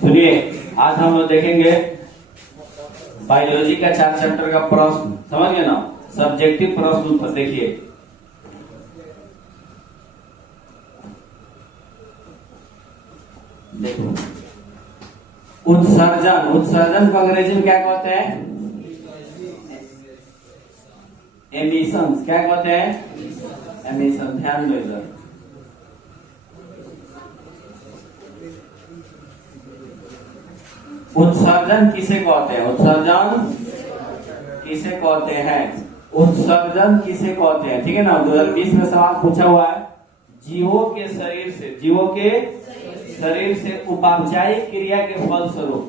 सुनिए, आज हम लोग देखेंगे बायोलॉजी का 4 चैप्टर का प्रश्न। समझ गए ना? सब्जेक्टिव प्रश्न पर देखिए। देखो, उत्सर्जन को अंग्रेजी में क्या कहते हैं? एमिशन। क्या कहते हैं? एमिशन। ध्यान दो इधर। उत्सर्जन किसे कहते हैं? उत्सर्जन किसे कहते हैं? उत्सर्जन किसे कहते हैं? ठीक है ना? 2020 में सवाल पूछा हुआ है। जीवों के शरीर से उपापचायिक क्रिया के फलस्वरूप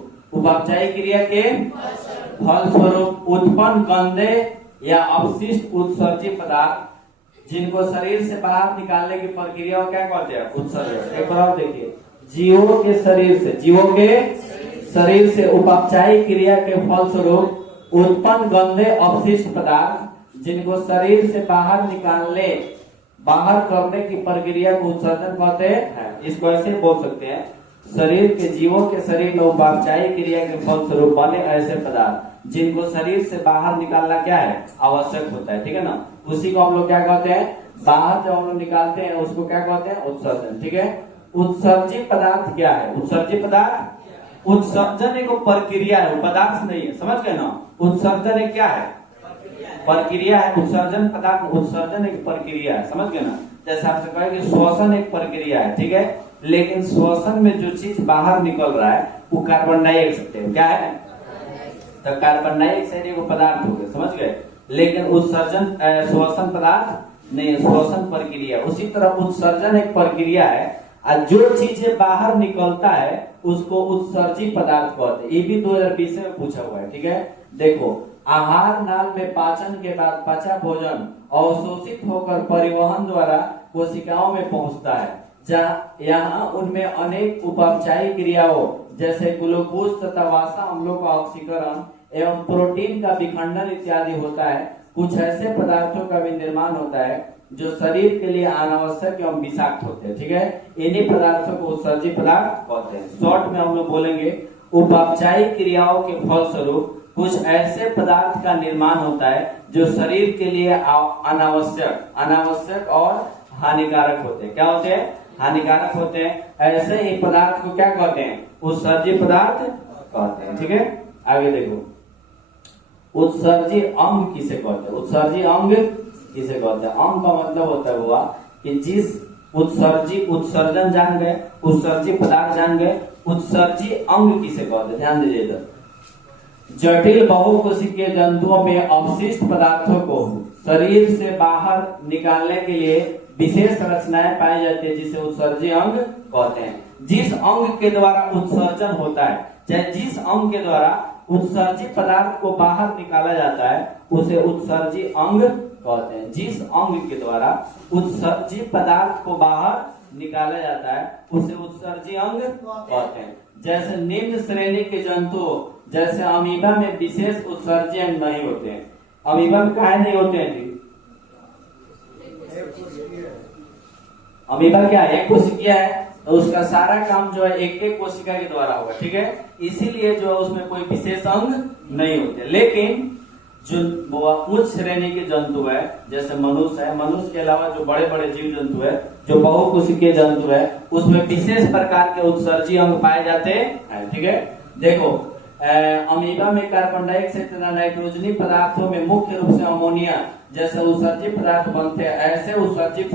उत्पन्न गंदे या अपशिष्ट उत्सर्जित पदार्थ जिनको शरीर से बाहर निकालने की प्रक्रिया को क्या कहते हैं? उत्सर्जन। एक बार देखिए, जीवों के शरीर से उपापचायिक क्रिया के फलस्वरूप उत्पन्न गंदे अपशिष्ट पदार्थ जिनको शरीर से बाहर करने की प्रक्रिया को उत्सर्जन कहते हैं। इसको ऐसे बोल सकते हैं, जीवों के शरीर में उपापचायिक क्रिया के फलस्वरूप बने ऐसे पदार्थ जिनको शरीर से बाहर निकालना क्या है? आवश्यक होता है। ठीक है ना? उसी को हम लोग क्या कहते हैं? बाहर जब हम लोग निकालते हैं उसको क्या कहते हैं? उत्सर्जन। ठीक है? उत्सर्जित पदार्थ क्या है? उत्सर्जन एक प्रक्रिया है, वो पदार्थ नहीं है। समझ गए ना? उत्सर्जन एक क्या है? प्रक्रिया है। उत्सर्जन एक प्रक्रिया है। समझ गए ना? जैसे आपसे कहे कि श्वसन एक प्रक्रिया है। ठीक है? लेकिन श्वसन में जो चीज बाहर निकल रहा है वो कार्बन डाइऑक्साइड क्या है? तो कार्बन डाइऑक्साइड एक पदार्थ हो गया। समझ गए? लेकिन उत्सर्जन श्वसन पदार्थ नहीं, श्वसन प्रक्रिया। उसी तरह उत्सर्जन एक प्रक्रिया है और जो चीजें बाहर निकलता है उसको उत्सर्जित पदार्थ कहते हैं। ये भी 2020 में पूछा हुआ है। ठीक है? देखो, आहार नाल में पाचन के बाद पचा भोजन अवशोषित होकर परिवहन द्वारा कोशिकाओं में पहुंचता है। यहाँ उनमें अनेक उपापचायिक क्रियाओं जैसे ग्लूकोज तथा वसा अम्लों का ऑक्सीकरण एवं प्रोटीन का विखंडन इत्यादि होता है। कुछ ऐसे पदार्थों का भी निर्माण होता है जो शरीर के लिए अनावश्यक एवं विषाक्त होते हैं। ठीक है? इन्हीं पदार्थों को उत्सर्जित पदार्थ कहते हैं। शॉर्ट में हम लोग बोलेंगे, उपापचायिक क्रियाओं के फलस्वरूप कुछ ऐसे पदार्थ का निर्माण होता है जो शरीर के लिए अनावश्यक और हानिकारक होते हैं। क्या होते हैं? हानिकारक होते हैं। ऐसे ही पदार्थ को क्या कहते हैं? उत्सर्जित पदार्थ कहते हैं। ठीक है? आगे देखो, उत्सर्जित अंग किसे कहते हैं? किसे कहते हैं? अंग का मतलब होता है हुआ कि जिस उत्सर्जन जान गए, उत्सर्जित पदार्थ जान गए, उत्सर्जित अंग किसे कहते हैं? ध्यान दीजिए इधर। जटिल बहुकोशिकीय जंतुओं में अपशिष्ट पदार्थों को शरीर से बाहर निकालने के लिए विशेष रचनाएं पाई जाती है जिसे उत्सर्जित अंग कहते हैं। जिस अंग के द्वारा उत्सर्जन होता है, चाहे जिस अंग के द्वारा उत्सर्जित पदार्थ को बाहर निकाला जाता है उसे उत्सर्जित अंग कहते हैं। जिस अंग के द्वारा उत्सर्जित पदार्थ को बाहर निकाला जाता है उसे उत्सर्जित अंग कहते हैं। जैसे निम्न श्रेणी के जंतु जैसे अमीबा में विशेष उत्सर्जित अंग नहीं होते हैं। अमीबा में काहे नहीं होते हैं? अमीबा क्या है? एक कोशिका है, तो उसका सारा काम जो है एक कोशिका के द्वारा होगा। ठीक है? इसीलिए जो है उसमें कोई विशेष अंग नहीं होते। लेकिन जो उच्च श्रेणी के जंतु है जैसे मनुष्य है, मनुष्य के अलावा जो बड़े बड़े जीव जंतु है, जो बहुकोशिकीय जंतु है, उसमें विशेष प्रकार के उत्सर्जित अंग पाए जाते हैं। ठीक है? देखो, अमीबा में कार्बन डाइऑक्साइड तथा नाइट्रोजनी पदार्थों में मुख्य रूप से अमोनिया जैसे उत्सर्जित पदार्थ बनते हैं। ऐसे उत्सर्जित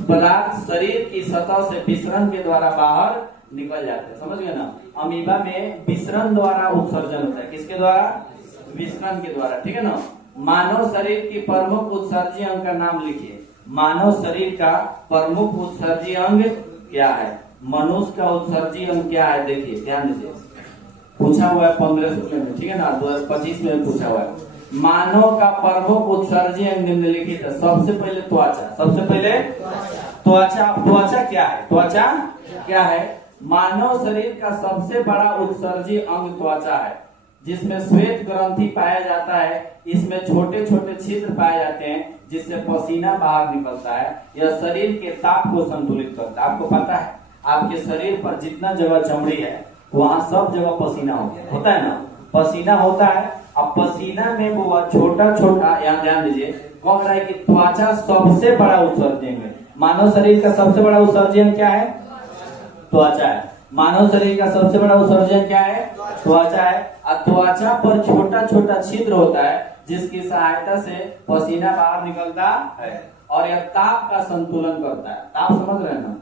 पदार्थ शरीर की सतह से विसरण के द्वारा बाहर निकल जाते हैं। समझ गए ना? अमीबा में विसरण द्वारा उत्सर्जन होता है। किसके द्वारा? विसरण के द्वारा। ठीक है ना? मानव शरीर की प्रमुख उत्सर्जित अंग का नाम लिखिए। मानव शरीर का प्रमुख उत्सर्जित अंग क्या है? मनुष्य का उत्सर्जित अंग क्या है? देखिए, ध्यान दीजिए, पूछा हुआ है 1500 में। ठीक है ना? 2025 में पूछा हुआ है। मानव का प्रमुख उत्सर्जित अंग निम्नलिखित है। सबसे पहले त्वचा क्या है? मानव शरीर का सबसे बड़ा उत्सर्जित अंग त्वचा है। जिसमें श्वेत ग्रंथि पाया जाता है। इसमें छोटे छोटे छिद्र पाए जाते हैं जिससे पसीना बाहर निकलता है। यह शरीर के ताप को संतुलित करता है। आपको पता है आपके शरीर पर जितना जगह चमड़ी है वहां सब जगह पसीना होता है ना, पसीना होता है। अब पसीना में वो छोटा छोटा, यहाँ ध्यान दीजिए, कह रहा है कि त्वचा सबसे बड़ा उत्सर्जन है। मानव शरीर का सबसे बड़ा उत्सर्जन क्या है? त्वचा है। मानव शरीर का सबसे बड़ा उत्सर्जन क्या है? त्वचा है। और त्वचा पर छोटा छोटा छिद्र होता है जिसकी सहायता से पसीना बाहर निकलता है और यह ताप का संतुलन करता है। ताप समझ रहे हैं ना?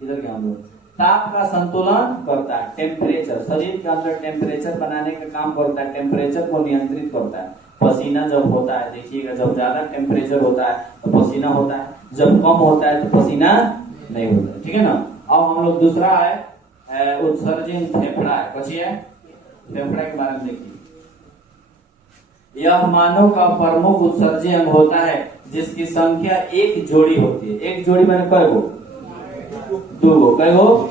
इधर क्या हम लोग ताप का संतुलन करता है। टेम्परेचर, शरीर के अंदर टेम्परेचर बनाने का काम करता है, टेम्परेचर को नियंत्रित करता है। पसीना जब होता है, देखिएगा, जब ज्यादा टेम्परेचर होता है तो पसीना होता है, जब कम होता है तो पसीना नहीं होता है। ठीक है ना? अब हम लोग दूसरा है उत्सर्जन फेफड़ा है। बचिए फेफड़ा के बारे में देखिए। यह मानव का प्रमुख उत्सर्जन अंग होता है जिसकी संख्या एक जोड़ी होती है। एक जोड़ी मैंने कय गो? दो गो। कय गो?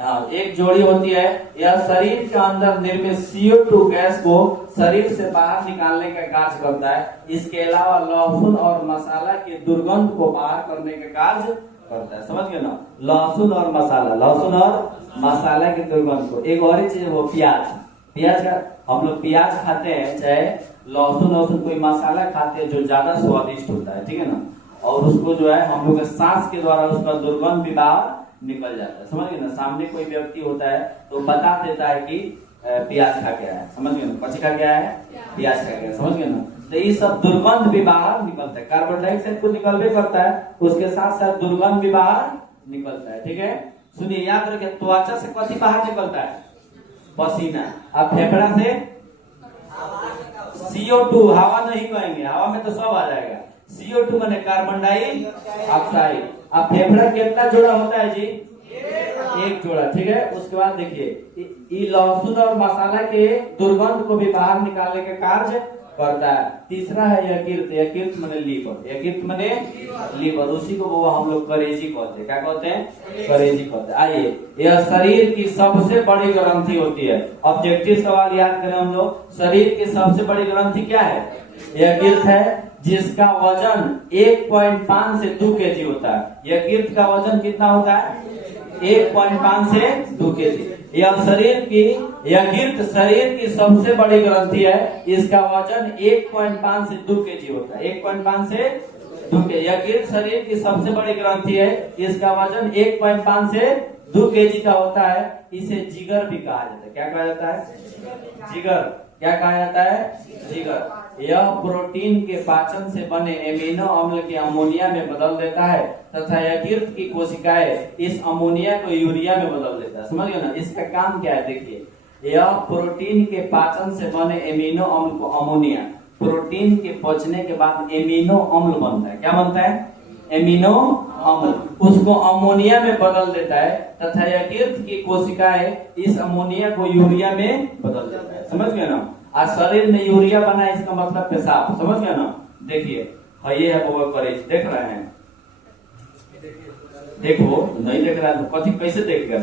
हाँ, एक जोड़ी होती है। यह शरीर के अंदर निर्मित CO2 गैस को शरीर से बाहर निकालने का कार्य करता है। इसके अलावा लहसुन और मसाला के दुर्गंध को बाहर करने का कार्य करता है। समझ गए ना? लहसुन और मसाला, लहसुन और मसाला के दुर्गंध को। एक और चीज वो प्याज, प्याज का हम लोग प्याज खाते हैं, चाहे लहसुन कोई मसाला खाते हैं जो ज्यादा स्वादिष्ट होता है। ठीक है ना? और उसको जो है हम लोग सांस के द्वारा उसका दुर्गंध भी बाहर निकल जाता है। समझ गए ना? सामने कोई व्यक्ति होता है तो बता देता है कि प्याज खा गया है। समझ गए ना? कच्ची खा गया है, प्याज खा गया है। समझ गए ना? तो ये सब दुर्गंध भी बाहर निकलता है। कार्बन डाइऑक्साइड को निकलबे करता है, उसके साथ साथ दुर्गंध भी बाहर निकलता है। ठीक है? सुनिए, याद रखिए, त्वचा से कथी बाहर निकलता है? पसीना। अब फेफड़ा से CO2, हवा नहीं कहेंगे, हवा में तो सब आ जाएगा। CO2 माने कार्बन डाइऑक्साइड। अब फेफड़ा कितना जोड़ा होता है जी? एक जोड़ा। ठीक है? उसके बाद देखिए, लहसुन और मसाला के दुर्गंध को भी बाहर निकालने का कार्य करता है। तीसरा है यकृत। यकृत माने लीवर। यकृत माने लीवर। उसी को वो हम लोग करेजी कहते हैं। क्या कहते हैं? करेजी कहते हैं। आइए, यह शरीर की सबसे बड़ी ग्रंथि होती है। ऑब्जेक्टिव सवाल याद करें हम लोग। शरीर की सबसे बड़ी ग्रंथि क्या है? यकृत है, जिसका वजन 1.5 से 2 kg होता है। यकृत का वजन कितना होता है? 1.5 से 2 kg। यह यकृत शरीर की सबसे बड़ी ग्रंथि है। इसका वजन 1.5 से 2 kg होता है। 1.5 से 2 kg। यकृत शरीर की सबसे बड़ी ग्रंथि है। इसका वजन 1.5 से 2 kg का होता है। इसे जिगर भी कहा जाता है। क्या कहा जाता है? जिगर। क्या कहा जाता है? जिगर। यह प्रोटीन के पाचन से बने एमिनो अम्ल के अमोनिया में बदल देता है तथा यकृत की कोशिकाएं इस अमोनिया को यूरिया में बदल देता है। समझ गए ना? इसका काम क्या है? देखिए, यह प्रोटीन के पाचन से बने एमिनो अम्ल को अमोनिया, प्रोटीन के पचने के बाद एमिनो अम्ल बनता है। क्या बनता है? एमिनो अम्ल। उसको अमोनिया में बदल देता है तथा यकृत की कोशिकाएं इस अमोनिया को यूरिया में बदल देता है। समझ गए ना? आज शरीर में यूरिया बना, इसका मतलब पेशाब। समझ गया ना? देखिए, ये है वो करेज। देख रहे हैं? देखो, नहीं देख रहा है तो कथी कैसे देख गया?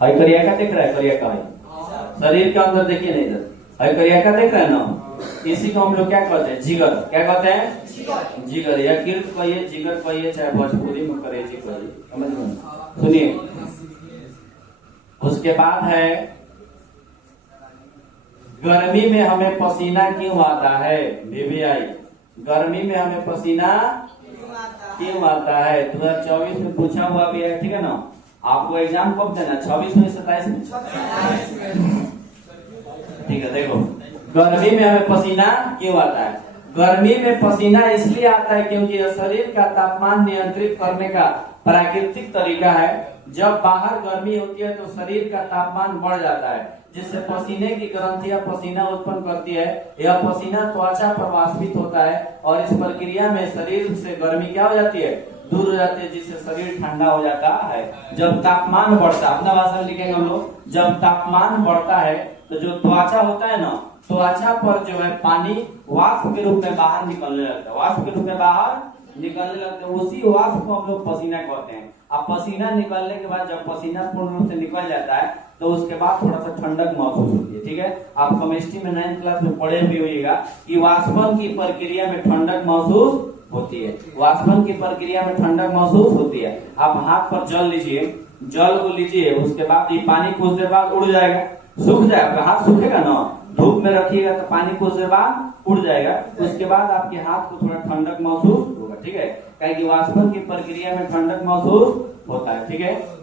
हाई करिया का देख रहा है? करिया का है शरीर के अंदर। देखिए नहीं इधर, हाई करिया का देख रहे हैं ना? इसी को हम लोग क्या कहते हैं? जिगर। क्या कहते हैं? जिगर। यकृत कहिए, जिगर कहिए, चाहे भोजपुरी में करेजी कहिए। समझ में? सुनिए, उसके बाद है गर्मी में हमें पसीना क्यों आता है? VVI, गर्मी में हमें पसीना क्यों आता है? 2024 में पूछा हुआ भी है। ठीक है ना? आपको एग्जाम कब देना? 26 में, 27 में? ठीक है। देखो, गर्मी में हमें पसीना क्यों आता है? गर्मी में पसीना इसलिए आता है क्योंकि यह शरीर का तापमान नियंत्रित करने का प्राकृतिक तरीका है। जब बाहर गर्मी होती है तो शरीर का तापमान बढ़ जाता है, जिससे पसीने की ग्रंथियां पसीना उत्पन्न करती है। यह पसीना त्वचा पर वाष्पित होता है और इस प्रक्रिया में शरीर से गर्मी क्या हो जाती है? दूर हो जाती है, जिससे शरीर ठंडा हो जाता है। जब तापमान बढ़ता है, अपना भाषा में लिखेंगे हम लोग, जब तापमान बढ़ता है तो जो त्वचा होता है ना, त्वचा पर जो है पानी वाष्प के रूप में बाहर निकलने लगता है। वाष्प के रूप में बाहर निकलने लगते हैं, उसी वाष्प को हम लोग पसीना कहते हैं। अब पसीना निकलने के बाद जब पसीना पूर्ण रूप से निकल जाता है तो उसके बाद थोड़ा सा ठंडक महसूस होती है। ठीक है, आप केमिस्ट्री में 9th क्लास में पढ़े भी होइएगा कि वाष्पन की प्रक्रिया में ठंडक महसूस होती है। वाष्पन की प्रक्रिया में ठंडक महसूस होती है। आप हाथ पर जल लीजिए, जल को लीजिए, उसके बाद ये पानी कुछ देर बाद उड़ जाएगा, सूख जाएगा, हाथ सूखेगा ना, धूप में रखिएगा तो पानी कुछ देर बाद उड़ जाएगा, उसके बाद आपके हाथ को थोड़ा ठंडक महसूस होगा। ठीक है, कहीं कि वाष्पन की प्रक्रिया में ठंडक महसूस होता है। ठीक है,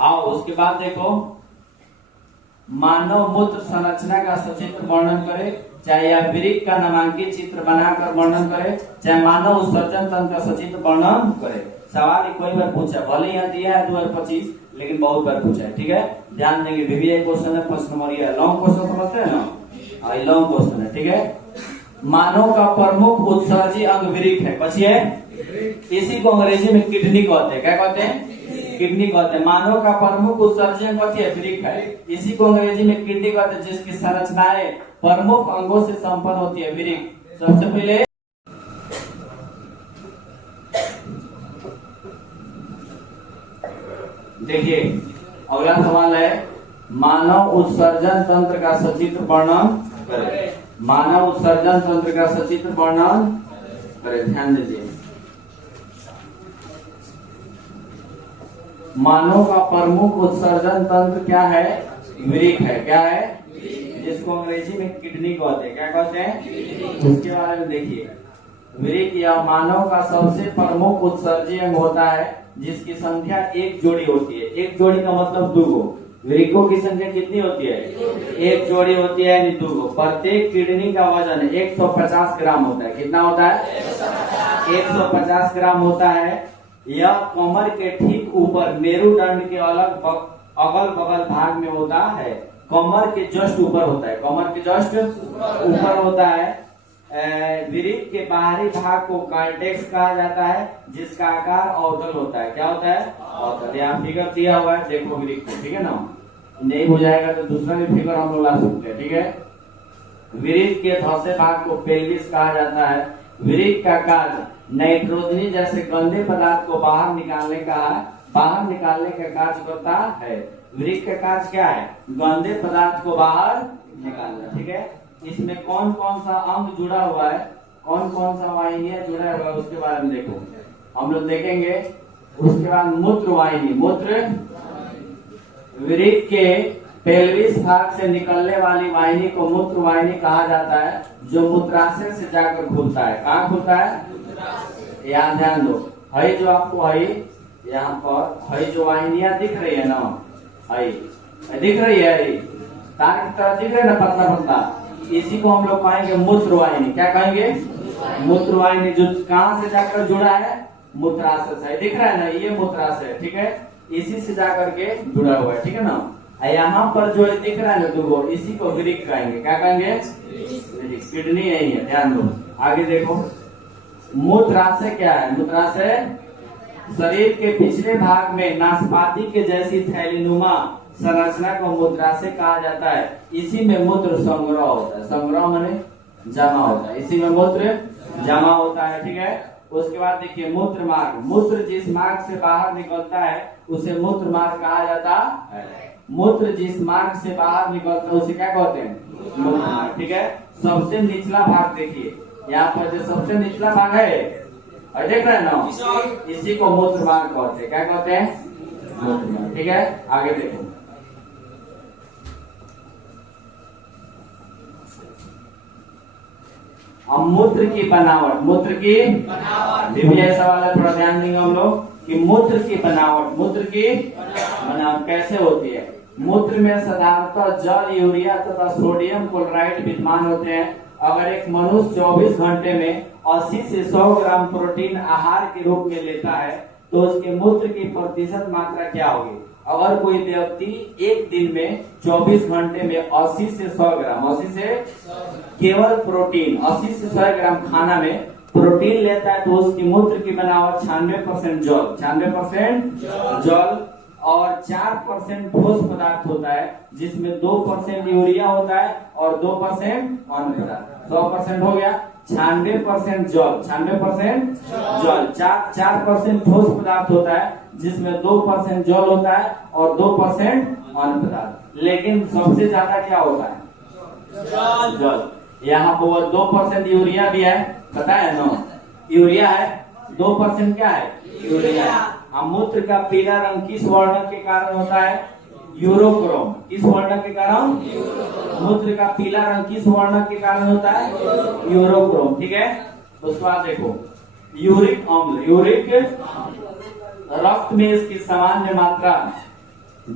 आओ उसके बाद देखो, मानव मूत्र संरचना का सचित्र वर्णन करे, चाहे या वृक्क का नामांकित चित्र बनाकर वर्णन करे, चाहे मानव उत्सर्जन तंत्र का सचित्र वर्णन करे। सवाल कोई बार पूछा, भले यहाँ दिया है 2025, लेकिन बहुत बार पूछा है। ठीक है, ध्यान देंगे, VVI क्वेश्चन है 1st नंबर, ये लॉन्ग क्वेश्चन समझते हैं ना, लॉन्ग क्वेश्चन है। ठीक है, मानव का प्रमुख उत्सर्जी अंग वृक्क है, बचिए, इसी को अंग्रेजी में किडनी कहते हैं। क्या कहते हैं? किडनी कहते हैं। मानव का प्रमुख उत्सर्जी अंग वृक्क है, इसी को अंग्रेजी में किडनी कहते हैं, जिसकी संरचनाएं प्रमुख अंगों से संपन्न होती है, वृक्क। सबसे पहले देखिए, अगला सवाल है, मानव उत्सर्जन तंत्र का सचित्र वर्णन करें। मानव उत्सर्जन तंत्र का सचित्र वर्णन करें, ध्यान दीजिए। मानव का प्रमुख उत्सर्जन तंत्र क्या है? वृक्क है। क्या है? जिसको अंग्रेजी में किडनी कहते हैं। क्या कहते हैं? उसके बारे में देखिए, वृक्क या मानव का सबसे प्रमुख उत्सर्जी अंग होता है, जिसकी संख्या एक जोड़ी होती है। एक जोड़ी का मतलब 2 गो। वृक्कों की संख्या कितनी होती है? एक जोड़ी होती है, यानी 2 गो। प्रत्येक किडनी का वजन 150 ग्राम होता है। कितना होता है? 150 ग्राम होता है। यह कमर के ठीक ऊपर मेरुदंड के अगल बगल भाग में होता है। कमर के जस्ट ऊपर होता है। कमर के जस्ट ऊपर होता है। वृक्क के बाहरी भाग को कार्टेक्स कहा जाता है, जिसका आकार अवतल होता है। क्या होता है? अवतल। यहाँ फिगर दिया हुआ है, देखो वृक्क को। ठीक है ना, नहीं हो जाएगा तो दूसरा भी फिगर हम लोग ला सकते हैं। ठीक है, वृक्क के धौसे भाग को पेल्विस कहा जाता है। वृक्क का कार्य नाइट्रोजनी जैसे गंदे पदार्थ को बाहर निकालने का कार्य करता है। वृक्क का कार्य क्या है? गंदे पदार्थ को बाहर निकालना। ठीक है, इसमें कौन कौन सा अंग जुड़ा हुआ है, कौन कौन सा वाहिनियां जुड़ा हुआ है, उसके बारे में देखो, हम लोग देखेंगे। उसके बाद मूत्र वाहिनी। मूत्र वृक्क के पेल्विस भाग से निकलने वाली वाहिनी को मूत्र वाहिनी कहा जाता है, जो मूत्राशय से जाकर खुलता है। कहाँ खुलता है? यहाँ ध्यान दो, हई जो आपको हई यहाँ पर हई जो वाहिनियां दिख रही है ना, हई दिख रही है, तार की तरह दिख रही है ना, पतला पतला, इसी को हम लोग कहेंगे मूत्र वाहिनी। क्या कहेंगे? मूत्र वाहिनी। जो कहाँ से जाकर जुड़ा है? मूत्राशय से। दिख रहा है ना, ये मूत्राशय है। ठीक है, इसी से जाकर के जुड़ा हुआ है। ठीक है ना, यहाँ पर जो दिख रहा है ना 2 गो, इसी को वृक्क कहेंगे। क्या कहेंगे? किडनी यही है, ध्यान दो। आगे देखो, मूत्राशय क्या है? मूत्राशय शरीर के पिछले भाग में नाशपाती के जैसी थैलीनुमा संरचना को मूत्राशय कहा जाता है। इसी में मूत्र संग्रह होता है। संग्रह माने जमा होता है, इसी में मूत्र जमा होता है। ठीक है, उसके बाद देखिए मूत्र मार्ग। मूत्र जिस मार्ग से बाहर निकलता है उसे मूत्र मार्ग कहा जाता है। मूत्र जिस मार्ग से बाहर निकलता है उसे क्या कहते हैं? मूत्र मार्ग। ठीक है, सबसे निचला भाग देखिए, यहाँ पर जो सबसे निचला भाग है, और देख रहे हैं ना, इसी को मूत्र मार्ग कहते हैं। क्या कहते हैं? मूत्र मार्ग। ठीक है, आगे देखो, अब मूत्र की बनावट। मूत्र की बनावट सवाल है, थोड़ा ध्यान देंगे हम लोग कि मूत्र की बनावट कैसे होती है। मूत्र में साधारणतः जल, यूरिया तथा सोडियम क्लोराइड विद्यमान होते हैं। अगर एक मनुष्य 24 घंटे में 80 से 100 ग्राम प्रोटीन आहार के रूप में लेता है तो उसके मूत्र की प्रतिशत मात्रा क्या होगी? अगर कोई व्यक्ति एक दिन में 24 घंटे में 80 से 100 ग्राम, 80 से केवल प्रोटीन 80 से 100 ग्राम खाना में प्रोटीन लेता है तो उसकी मूत्र की बनावट 96% जल, 96% जल और 4% ठोस पदार्थ होता है, जिसमें 2% यूरिया होता है और 2% अन्य पदार्थ। 100% हो गया। 96% जल, 96% जल, 4% ठोस पदार्थ होता है जिसमें 2% जल होता है और 2% अन्य पदार्थ। लेकिन सबसे ज्यादा क्या होता है? जल। यहाँ पर वो 2% यूरिया भी है, पता है ना? यूरिया है, 2% क्या है? यूरिया है। मूत्र का पीला रंग किस वर्ण के कारण होता है? यूरोक्रोम। किस वर्ण के कारण? मूत्र का पीला रंग किस वर्ण के कारण होता है? यूरोक्रोम। ठीक है, उसके बाद देखो यूरिक अम्ल। यूरिक रक्त में इसकी सामान्य मात्रा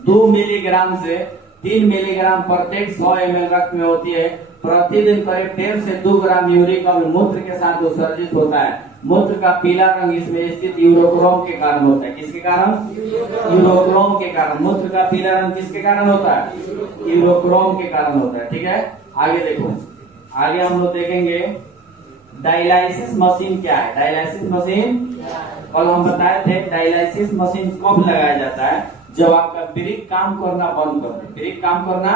2 मिलीग्राम से 3 मिलीग्राम प्रत्येक 100 ml रक्त में होती है। प्रतिदिन करीब 1.5 से 2 ग्राम यूरिक अम्ल मूत्र के साथ उत्सर्जित होता है। मूत्र का पीला रंग इसमें स्थित यूरोक्रोम के कारण होता है। किसके कारण? यूरोक्रोम के कारण। मूत्र का पीला रंग किसके कारण होता है? यूरोक्रोम के कारण होता है। ठीक है, आगे देखो, आगे हम लोग देखेंगे डायलाइसिस मशीन क्या है। डायलाइसिस मशीन कल हम बताए थे। डायलाइसिस मशीन कब लगाया जाता है? जब आपका ब्रिक काम करना बंद कर दे। ब्रिक काम करना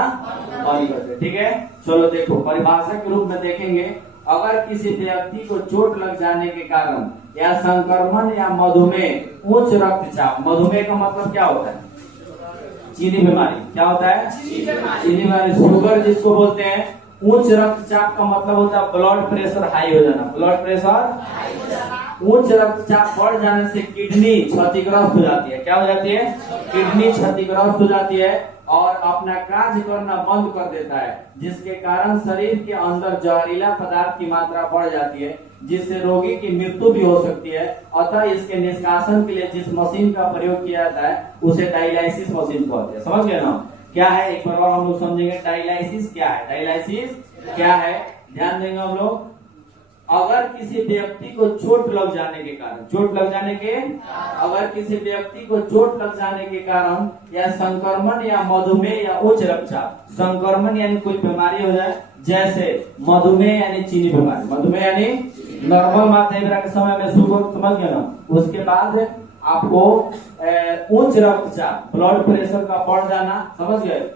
बंद कर दे। ठीक है, चलो देखो परिभाषा के रूप में देखेंगे। अगर किसी व्यक्ति को चोट लग जाने के कारण या संक्रमण या मधुमेह, उच्च रक्तचाप। मधुमेह का मतलब क्या होता है? चीनी बीमारी। क्या होता है? चीनी बीमारी, शुगर जिसको बोलते हैं। उच्च रक्तचाप का मतलब होता है ब्लड प्रेशर हाई हो जाना। ब्लड प्रेशर, उच्च रक्तचाप बढ़ जाने से किडनी क्षतिग्रस्त हो जाती है। क्या हो जाती है? किडनी क्षतिग्रस्त हो जाती है और अपना कार्य करना बंद कर देता है, जिसके कारण शरीर के अंदर जहरीला पदार्थ की मात्रा बढ़ जाती है, जिससे रोगी की मृत्यु भी हो सकती है। अतः इसके निष्कासन के लिए जिस मशीन का प्रयोग किया जाता है उसे डायलाइसिस मशीन कहते हैं। समझ गए ना? क्या है, एक बार हम लोग समझेंगे डायलाइसिस क्या है। डायलाइसिस क्या है, ध्यान देंगे हम लोग। अगर किसी व्यक्ति को चोट लग जाने के कारण, अगर किसी व्यक्ति को चोट लग जाने के कारण या संक्रमण या मधुमेह या उच्च रक्तचाप, संक्रमण यानी कोई बीमारी हो जाए, जैसे मधुमेह यानी चीनी बीमारी, मधुमेह यानी नॉर्मल मात्रा के समय में शुगर, समझ गए ना? उसके बाद आपको उच्च रक्तचाप, ब्लड प्रेशर का बढ़ जाना, समझ गए,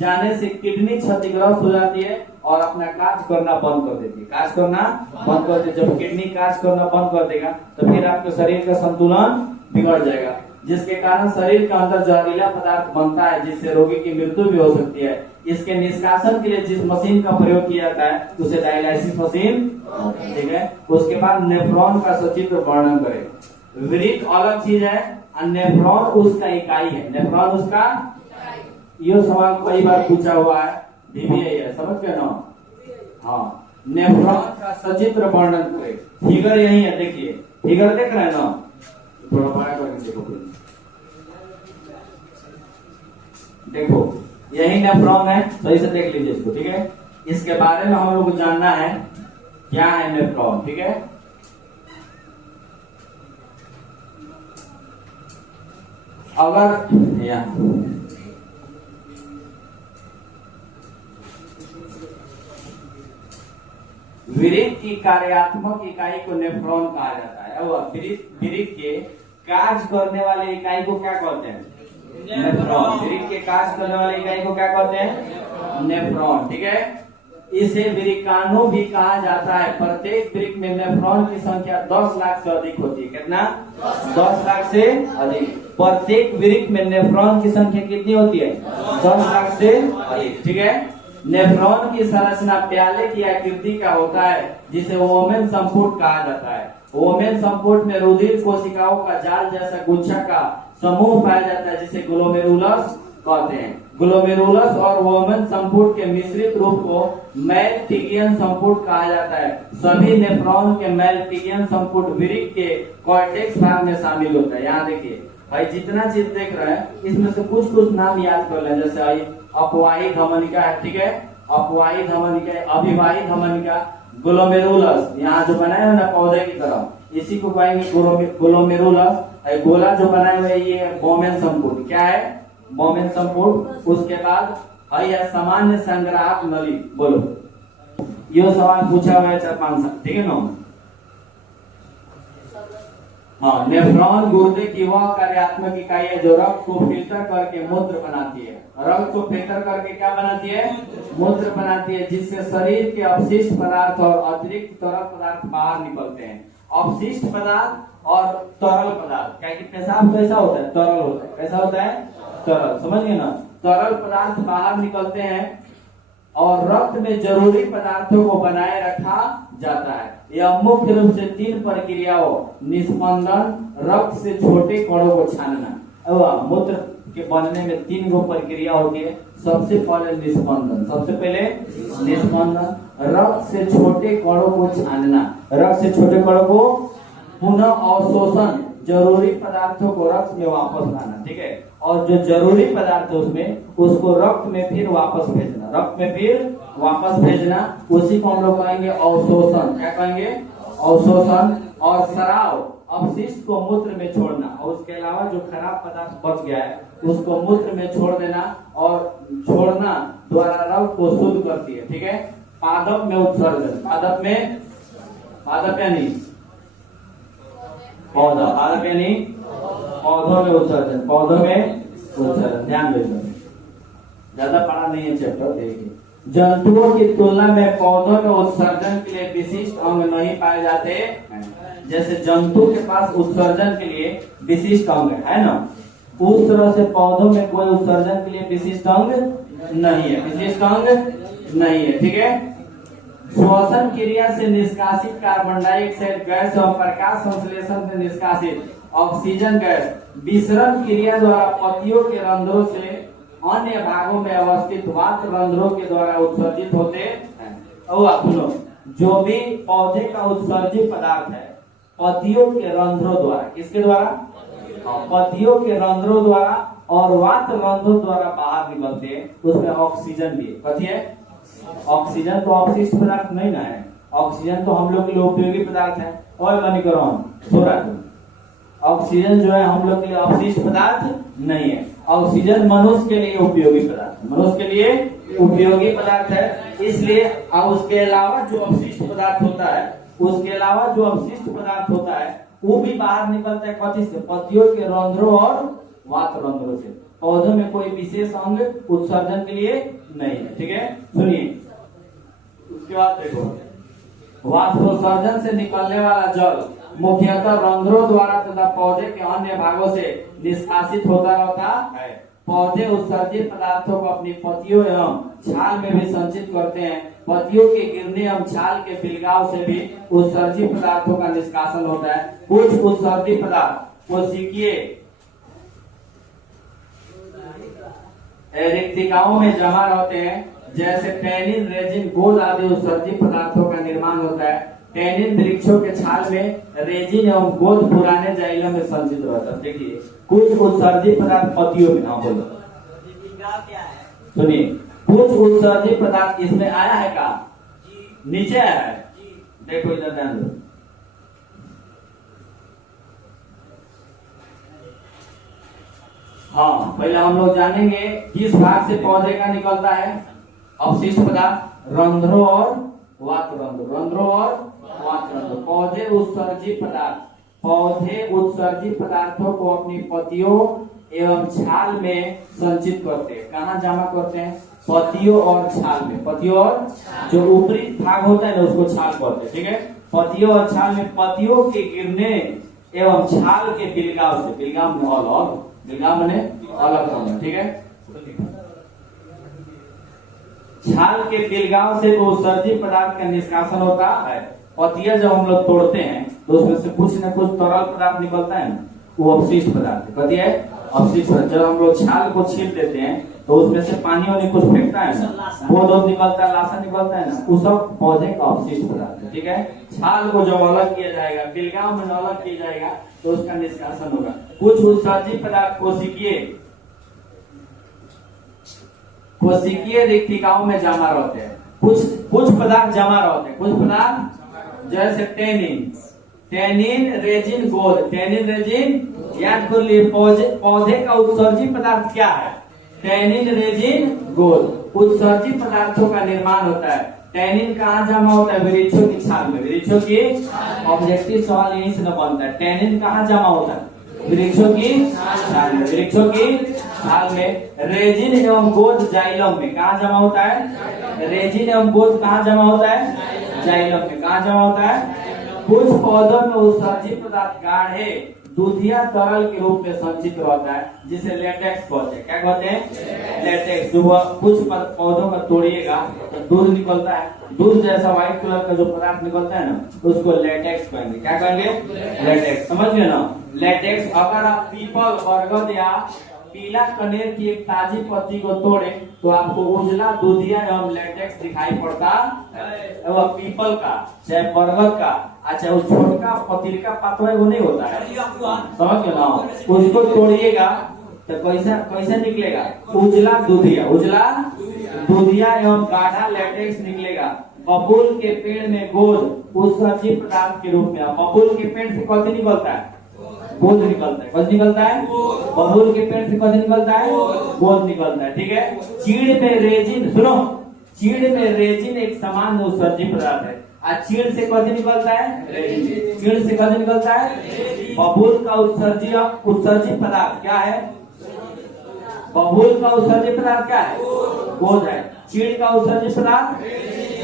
जाने से किडनी क्षतिग्रस्त हो जाती है और अपना कार्य करना बंद कर देती है। कार्य करना बंद कर देती है। जब किडनी कार्य करना बंद कर देगा तो फिर आपके शरीर का संतुलन बिगड़ जाएगा, जिसके कारण शरीर के अंदर जहरीला पदार्थ बनता है, जिससे रोगी की मृत्यु भी हो सकती है। इसके निष्कासन के लिए जिस मशीन का प्रयोग किया जाता है उसे डायलाइसिस मशीन। ठीक है, उसके बाद नेफ्रॉन का सचित्र वर्णन करें। वृक्क अलग चीज है और नेफ्रॉन उसका इकाई है। नेफ्रॉन उसका, ये सवाल कई बार पूछा हुआ है, डीबीआई है, समझ गए ना? हाँ, नेफ्रॉन का सचित्र वर्णन करें। फिगर यही है, देखिए फिगर देख रहे हैं ना? थोड़ा बड़ा करके देखो, देखो यही नेफ्रॉन है, सही से देख लीजिए इसको। ठीक है, इसके बारे में हम लोग को जानना है क्या है नेफ्रॉन। ठीक है, अगर यहाँ वृक्क की कार्यात्मक इकाई को नेफ्रॉन कहा जाता है और वृक्क के कार्य करने वाले इकाई को क्या कहते हैं? नेफ्रॉन। वृक्क के कार्य करने वाले इकाई को क्या कहते हैं? नेफ्रॉन। ठीक है, इसे वृक्काणु भी कहा जाता है। प्रत्येक वृक्क में नेफ्रॉन की संख्या 10 लाख से अधिक होती है। कितना? 10 लाख से अधिक। प्रत्येक वृक्क में नेफ्रॉन की संख्या कितनी होती है? 10 लाख से अधिक। ठीक है, नेफ्रॉन की संरचना प्याले की आकृति का होता है, जिसे वोमेन संपुट कहा जाता है। वोमेन संपुट में रुधिर कोशिकाओं का जाल जैसा गुच्छा का समूह पाया जाता है, जिसे ग्लोमेरुलस कहते हैं। ग्लोमेरुलस और वोमेन संपुट के मिश्रित रूप को मैलपिगियन संपुट कहा जाता है। सभी नेफ्रॉन के मैलपिगियन संपुट वृक्क के कॉर्टेक्स भाग में शामिल होता है। यहाँ देखिए भाई, जितना चीज देख रहे हैं इसमें से कुछ नाम याद कर लें। जैसे अपवाही धमनिका है, ठीक है, अपवाही धमनिका, अभिवाही धमनिका, ग्लोमेरुलस, यहाँ जो बनाए हुए ना पौधे की तरह, इसी को कहेंगे ग्लोमेरुलस। गोला जो बनाए हुए ये वोमेन संपुट। क्या है? वोमेन संपुट। उसके बाद है सामान्य संग्राहक नली। बोलो, ये सवाल पूछा हुआ है 4-5 साल। ठीक है ना? हाँ, नेफ्रॉन गुर्दे की वह कार्यात्मक इकाई है जो रक्त को फिल्टर करके मूत्र बनाती है। रक्त को फिल्टर करके क्या बनाती है? मूत्र बनाती है, जिससे शरीर के अपशिष्ट पदार्थ और अतिरिक्त तरल पदार्थ बाहर निकलते हैं। अपशिष्ट पदार्थ और तरल पदार्थ, क्या कि पेशाब कैसा होता है? तरल होता है। कैसा होता है? तरल। समझ गए ना? तरल पदार्थ बाहर निकलते हैं और रक्त में जरूरी पदार्थों को बनाए रखा जाता है। यह मुख्य रूप से 3 प्रक्रियाओं, निस्पंदन, रक्त से छोटे कणों को छानना। मूत्र के बनने में 3 गो प्रक्रिया होती है। सबसे पहले निस्पंदन, सबसे पहले निस्पंदन, रक्त से छोटे कणों को छानना, रक्त से छोटे कणों को पुनः अवशोषण, जरूरी पदार्थों को रक्त में वापस लाना, ठीक है, और जो जरूरी पदार्थ है उसमें उसको रक्त में फिर वापस भेजना, रक्त में फिर वापस भेजना, उसी को हम लोग कहेंगे अवशोषण। क्या कहेंगे? अवशोषण। और स्राव, अपशिष्ट को मूत्र में छोड़ना, और उसके अलावा जो खराब पदार्थ बच गया है उसको मूत्र में छोड़ देना, और छोड़ना द्वारा रक्त को शुद्ध करती है, ठीक है। पादप में उत्सर्जन, पादप यानी पौधा, पादप यानी पौधों में उत्सर्जन, पौधों में उत्सर्जन। ध्यान देना, ज्यादा पढ़ा नहीं है चैप्टर, देखिए। जंतुओं की तुलना में पौधों में उत्सर्जन के लिए विशिष्ट अंग नहीं पाए जाते। जैसे जंतु के पास उत्सर्जन के लिए विशिष्ट अंग है ना, उस तरह से पौधों में कोई उत्सर्जन के लिए विशिष्ट अंग नहीं है, विशिष्ट अंग नहीं है, ठीक है। श्वसन क्रिया से निष्कासित कार्बन डाइऑक्साइड गैस और प्रकाश संश्लेषण से निष्कासित ऑक्सीजन गैस विसरण क्रिया द्वारा पत्तियों के रंध्रों से अन्य भागों में अवस्थित वात रंध्रों के द्वारा उत्सर्जित होते हैं। और सुनो, जो भी पौधे का उत्सर्जित पदार्थ है पत्तियों के रंध्रों द्वारा, किसके द्वारा? पत्तियों के रंध्रों द्वारा और वात रंध्रों द्वारा बाहर निकलते हैं, उसमें ऑक्सीजन भी कथी है? ऑक्सीजन तो अपशिष्ट पदार्थ नहीं ना है, ऑक्सीजन तो हम लोग के लिए उपयोगी पदार्थ है। और मणिकरण थोड़ा, ऑक्सीजन जो है हम लोग के लिए अपशिष्ट पदार्थ नहीं है, ऑक्सीजन मनुष्य के लिए उपयोगी पदार्थ, मनुष्य के लिए उपयोगी पदार्थ है। इसलिए उसके अलावा जो अपशिष्ट पदार्थ होता है, उसके अलावा जो अपशिष्ट पदार्थ होता है वो भी बाहर निकलता है कथी से? पत्तियों के रंध्रों और वात रंध्रों से। पौधों में कोई विशेष अंग उत्सर्जन के लिए नहीं है, ठीक है। सुनिए, उसके बाद देखो, वाष्पोत्सर्जन से निकलने वाला जल मुख्यतः रंध्रों द्वारा तथा पौधे के अन्य भागों से निष्कासित होता रहता है। पौधे उत्सर्जित पदार्थों को अपनी पत्तियों एवं छाल में भी संचित करते हैं। पत्तियों के गिरने एवं छाल के पिलगाव से भी उत्सर्जित पदार्थों का निष्कासन होता है। कुछ उत्सर्जित पदार्थ कोशिकीय रिक्तिकाओं में जमा रहते हैं, जैसे टैनिन, रेजिन, गोंद आदि उत्सर्जित पदार्थों का निर्माण होता है। टैनिन वृक्षों के छाल में, रेजिन एवं गोंद पुराने जाइलों में संचित रहता है। देखिए, कुछ उत्सर्जित पदार्थ पत्तियों में, हाँ बोलो, सुनिए, कुछ उत्सर्जित पदार्थ इसमें आया है का? नीचे आया है, देखो इधर ध्यान दो। हाँ, पहले हम लोग जानेंगे किस भाग से पौधे का निकलता है अपशिष्ट पदार्थ? रंध्रों और वात रंध्र, रंध्रों और वात रंध्र। पौधे उत्सर्जित पदार्थों को अपनी पत्तियों एवं छाल में संचित करते हैं। कहाँ जमा करते हैं? पत्तियों और छाल में। पत्तियों और जो ऊपरी भाग होता है ना उसको छाल कहते हैं, ठीक है। पत्तियों और छाल में, पत्तियों के गिरने एवं छाल के बिलगाव से, बिलगाव में ऑल, बिलगाव मैंने अलग होना, ठीक है। छाल के बिलगाव से तो उत्सर्जित पदार्थ का निष्कासन होता है। पत्तियां जब हम लोग तोड़ते हैं तो उसमें से कुछ न कुछ तरल पदार्थ निकलता है ना, वो अपशिष्ट पदार्थ है। कथी है? अपशिष्ट पदार्थ। जब हम लोग छाल को छील देते हैं तो उसमें से पानी वानी कुछ फेंकता है ना, वो निकलता है, लाशा निकलता है ना, वो सब पौधे का अपशिष्ट पदार्थ है, ठीक है। छाल को जब अलग किया जाएगा, बिलगाव में अलग किया जाएगा तो उसका निष्कासन होगा। कुछ उत्सर्जित पदार्थ कोशिकीय रिक्तिकाओं में जमा रहते हैं। कुछ पदार्थ जमा रहते हैं, कुछ पदार्थ जैसे टैनिन, रेजिन, गोंद। टैनिन, रेजिन याद कर लिए। पौधे का उत्सर्जित पदार्थ क्या है? टैनिन, रेजिन, गोद। उत्सर्जित पदार्थों का निर्माण होता है। टैनिन कहाँ जमा होता है? वृक्षों की छाल में। वृक्षों की ऑब्जेक्टिव सवाल यहीं से न बनता है। टैनिन कहाँ जमा होता है? वृक्षों की छाल में। वृक्षों की छाल में। रेजिन एवं गोद जाइलम में। कहाँ जमा होता है? रेजिन एवं गोद कहाँ जमा होता है? जाइलम में। कहाँ जमा होता है? कुछ पौधों में उत्सर्जित पदार्थ गाढ़े दूधिया तरल के रूप में संचित रहता है, जिसे लेटेक्स कहते हैं। क्या कहते हैं? लेटेक्स। जो कुछ पौधों का तोड़िएगा तो दूध निकलता है, दूध जैसा व्हाइट कलर का जो पदार्थ निकलता है ना, उसको लेटेक्स कहेंगे। क्या कहेंगे? लेटेक्स। समझ गए ना? लेटेक्स। अगर आप पीपल, बरगद या पीला कनेर की एक ताजी पत्ती को तोड़े तो आपको उजला दूधिया एवं लेटेक्स दिखाई पड़ता है। वह पीपल का, चाहे बरगद का, अच्छा वो छोटका पतिल का पातो है, वो नहीं होता है। समझ गए ना? उसको तोड़िएगा तो कैसा कैसे निकलेगा? उजला दूधिया, उजला दूधिया एवं गाढ़ा लेटेक्स निकलेगा। बबूल के पेड़ में गोद उत्सर्जित पदार्थ के रूप में। बबूल के पेड़ से कथी निकलता है? गोद निकलता है। कथी निकलता है? बबूल के पेड़ से कथी निकलता है? गोद निकलता है। ठीक है। चीड़ में रेजिन, सुनो, चीड़ में रेजिन एक समान उत्सर्जित पदार्थ है। चीड़ से कथी निकलता है? रेजिन। चीड़ से कथी निकलता है? बबूल का उत्सर्जित पदार्थ क्या है? बबूल का उत्सर्जित पदार्थ क्या है? गोद है। चीड़ का उत्सर्जित पदार्थ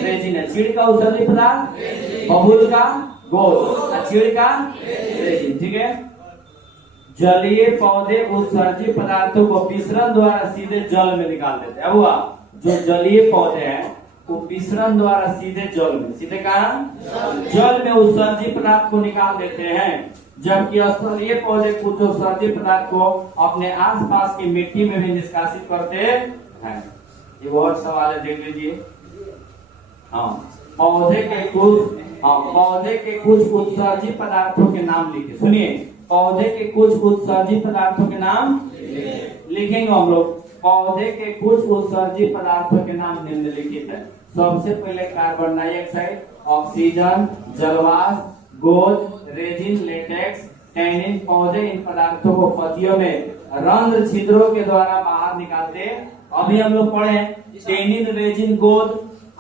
रेजिन है। चीड़ का उत्सर्जित पदार्थ बबूल का गोद, चीड़ का रेजिन। ठीक है। जलीय पौधे उत्सर्जित पदार्थों को मिश्रण द्वारा सीधे जल में निकाल देते हैं। हुआ जो जलीय पौधे हैं वो मिश्रण द्वारा सीधे जल में, सीधे कहा जल में उत्सर्जित पदार्थ को निकाल देते हैं, जबकि स्थलीय पौधे कुछ उत्सर्जित पदार्थ को अपने आसपास की मिट्टी में भी निष्कासित करते हैं। ये बहुत सवाल है, देख लीजिए। हाँ, पौधे के कुछ उत्सर्जित पदार्थों के नाम लिखे। सुनिए, पौधे के कुछ उत्सर्जित पदार्थों के नाम लिखेंगे हम लोग। पौधे के कुछ उत्सर्जित पदार्थों के नाम निम्नलिखित है। सबसे पहले कार्बन डाइऑक्साइड, ऑक्सीजन, जलवाष्प, गोद, रेजिन, लेटेक्स, टैनिन। पौधे इन पदार्थों को पत्तियों में रंध्र छिद्रों के द्वारा बाहर निकालते हैं। अभी हम लोग पढ़े टैनिन, रेजिन, गोद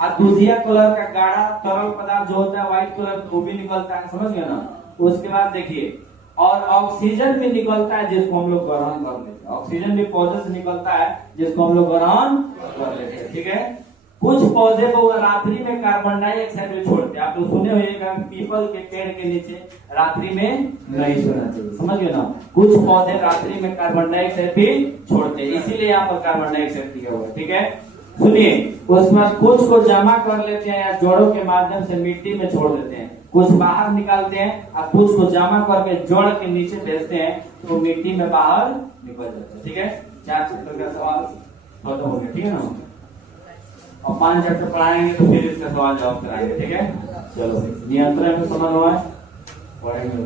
और दूधिया कलर का गाढ़ा तरल पदार्थ जो होता है व्हाइट कलर, वो भी निकलता है। समझ गए ना? उसके बाद देखिए, और ऑक्सीजन भी निकलता है जिसको हम लोग ग्रहण कर लेते हैं। ऑक्सीजन भी पौधे से निकलता है जिसको हम लोग ग्रहण कर लेते हैं। ठीक है। कुछ पौधे को रात्रि में कार्बन डाइऑक्साइड भी छोड़ते हैं। आप लोग सुने होंगे पीपल के पेड़ के नीचे रात्रि में नहीं सोना चाहिए। समझ गए ना? कुछ पौधे रात्रि में कार्बन डाइऑक्साइड भी छोड़ते हैं, इसीलिए यहाँ पर कार्बन डाइऑक्साइड दिया हुआ है। ठीक है। सुनिए, उसमें कुछ को जमा कर लेते हैं या जोड़ों के माध्यम से मिट्टी में छोड़ देते हैं। कुछ बाहर निकालते हैं और कुछ को जमा करके जोड़ के नीचे भेजते हैं तो मिट्टी में बाहर निकल जाते हैं। ठीक है। 4 चैप्टर का सवाल खत्म हो गया। ठीक है ना? और 5 चैप्टर पढ़ाएंगे तो फिर इसका सवाल जवाब कराएंगे। ठीक है। चलो, नियंत्रण में समझ हुआ है, पढ़ेंगे।